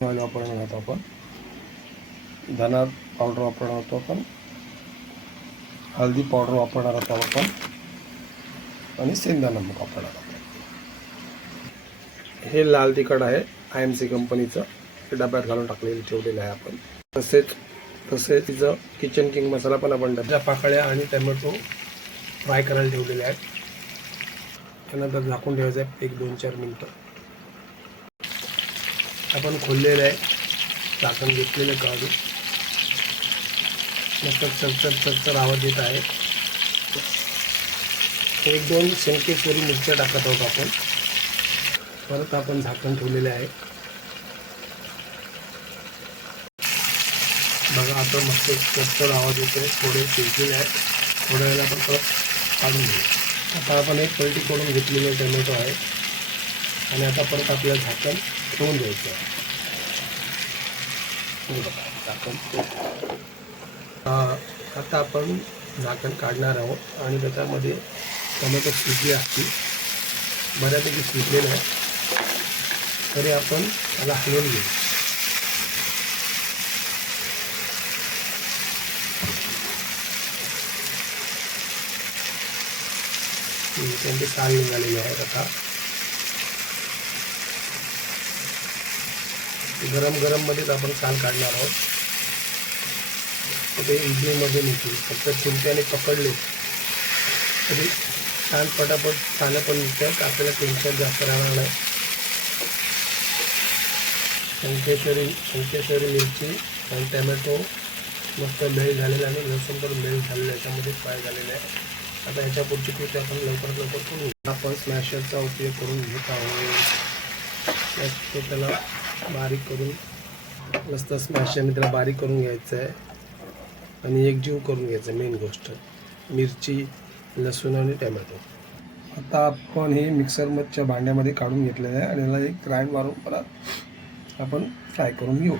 Oil वापरणार आहोत आपण, धना पावडर वापरणार आहोत आपण, हळदी पावडर वापरणार आहोत आपण आणि सेंधा नमक वापरणार आहोत. हे लाल तिखट आहे IMC कंपनीचं, ते डब्यात घालून ठेवलेलं आहे आपण. तसेच तिचं किचन किंग मसाला पण आपण डब्या पाकळ्या आणि टमॅटो फ्राय करायला ठेवलेले आहेत. त्यानंतर झाकून ठेवायचं आहे 1-2-4 मिनटं. आपण खोललेलं आहे, झाकण घेतलेलं काढून मस्त चरचर आवाज येत आहे. 1-2 शंकेश्वरी मिरच्या टाकत आहोत आपण. परत आपण झाकण ठेवलेले आहे. बघा आता मस्त चरचर आवाज येतोय, थोडे शिजलेले आहे. थोड्या वेळेला आपण परत काढून घेऊ. आता आपण एक पलटी करून घेतलेले टोमॅटो आहे आणि आता परत आपल्याला झाकण ठेवून द्यायचं आहे. आता आपण झाकण काढणार आहोत आणि त्याच्यामध्ये टोमॅटो शिजले असतील, बऱ्यापैकी शिजलेलं आहे, तरी आपण त्याला हलवून घेऊ. त्यांचे साल निघालेले आहेत. आता गरम मध्येच आपण साल काढणार आहोत. ते इडलीमध्ये निघतील. फक्त चिमट्याने पकडले तरी छान पटापट सालं पण निघतात, आपल्याला टेन्शन जास्त राहणार नाही. शंकेश्वरी मिरची आणि टमॅटो मस्त मेल्ट झालेला आणि लसूण पण मेल्ट झालेलं, याच्यामध्ये फ्राय झालेलं आहे. आता ह्याच्या पुढची कृती आपण लवकरात लवकर करून घेऊ. आपण स्मॅशरचा उपयोग करून घेत आहोत. मस्त त्याला बारीक करून, मस्त स्मॅशरने त्याला बारीक करून घ्यायचं आहे आणि एकजीव करून घ्यायचं. मेन गोष्ट मिरची, लसूण आणि टमॅटो. आता आपण हे मिक्सरच्या भांड्यामध्ये काढून घेतलेलं आहे आणि याला एक ग्राइंड मारून परत आपण फ्राय करून घेऊ.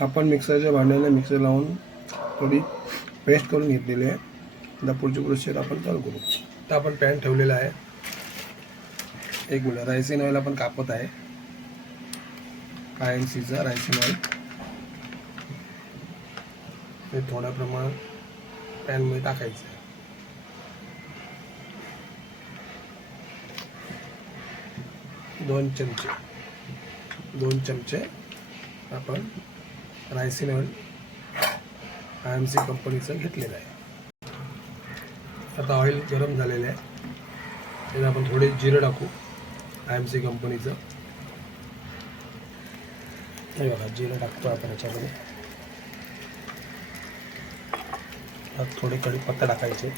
आपण मिक्सरच्या भांड्याला मिक्सर लावून थोडी पेस्ट करून घेतलेली आहे. आता पुढची प्रोसेस आपण चालू करू. आता आपण पॅन ठेवलेला आहे. 1 मिनिट. रायसिन ऑइल आपण कापत आहे, IMCचा रायसिन ऑइल. हे थोड्या प्रमाणात पॅनमध्ये टाकायचं आहे. 2 चमचे आपण रायसिन ऑइल IMC कंपनीचं घेतलेलं आहे. आता ऑइल गरम झालेलं आहे, त्यात आपण थोडे जिरं टाकू IMC कंपनीचं. हे बघा, जिरं टाकतो आपण याच्यामध्ये. थोडे कढीपत्ता टाकायचे.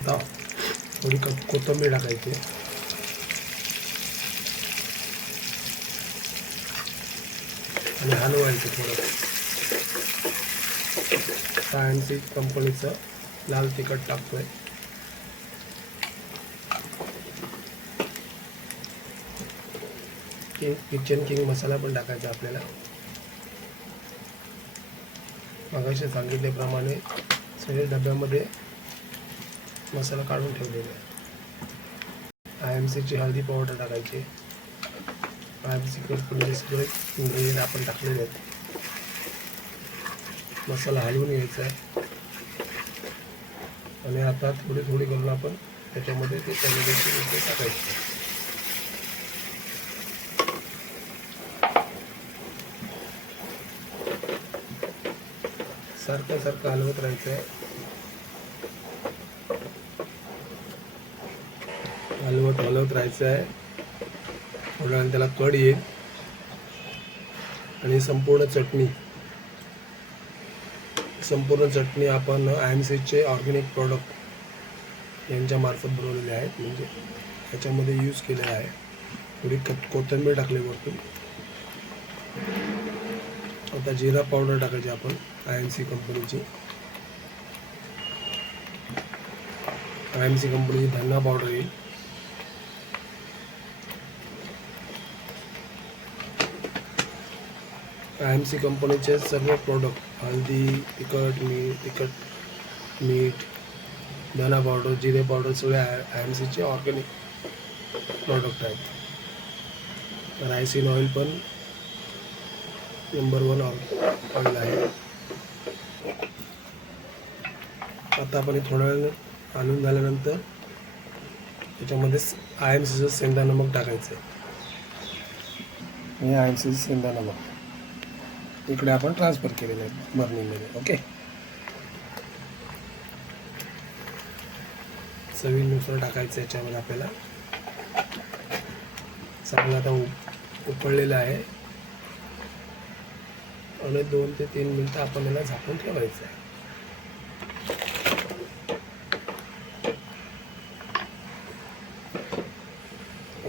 आता थोडी कोथिंबीर टाकायची आणि हलवायचं थोडं. IMC कंपनीचं लाल तिखट टाकतोय. किचन किंग मसाला पण टाकायचा आपल्याला. मगाशी सांगितल्याप्रमाणे सगळे डब्यामध्ये मसाला काढून ठेवलेला आहे. IMCची हळदी पावडर टाकायची. IMC कंपनीचे सगळे इंग्रेडियंट आपण टाकलेले आहेत. मसाला हलवून घ्यायचा आहे आणि आता थोडी करून आपण त्याच्यामध्ये ते टोमॅटोची मिरची टाकायची. सारखं हलवत राहायचं आहे. हलवत राहायचं आहे. थोड्या वेळाने त्याला कढ येईल आणि संपूर्ण चटणी आपण IMCचे ऑर्गॅनिक प्रॉडक्ट यांच्या मार्फत बनवलेले आहेत, म्हणजे ह्याच्यामध्ये यूज केलेला आहे. थोडी कोथिंबीर टाकली वरतून. आता जिरा पावडर टाकायची आपण IMC कंपनीची. IMC कंपनीची धना पावडर येईल. IMC कंपनीचे सर्व प्रॉडक्ट, हळदी, तिखट, मीठ, धना पावडर, जिरे पावडर सगळे IMCचे ऑर्गॅनिक प्रॉडक्ट आहेत. रायसिन ऑइल पण नंबर 1 ऑइल आहे. आता आपण हे थोडा वेळ आणून झाल्यानंतर त्याच्यामध्ये IMCचं सेंधा नमक टाकायचं आहे. हे IMCचं सेंधा नमक इकडे आपण ट्रान्सफर केलेलं आहे बर्निंगमध्ये. ओके, चवीनुसार टाकायचं याच्यामध्ये आपल्याला. चांगलं आता उकळलेलं आहे आणि 2 ते 3 मिनटं आपण याला झाकून ठेवायचं आहे.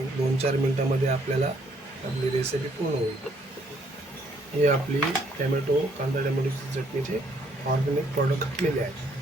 एक 2-4 मिनटामध्ये आपल्याला आपली रेसिपी पूर्ण होईल. ही आपली कांदा टोमॅटोची चटणीचे ऑर्गॅनिक प्रॉडक्ट घातलेले आहेत.